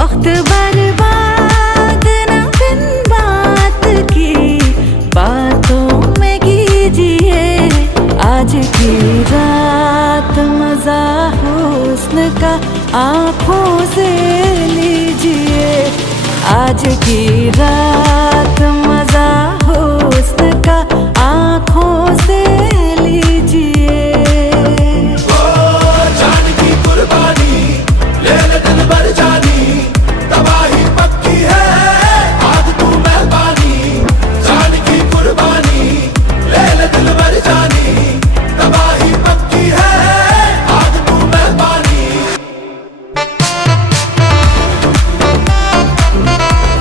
वक्त बर्बाद न बिन बात की बातों में कीजिए। आज की रात मजा हुस्न का आँखों से लीजिए। आज की रात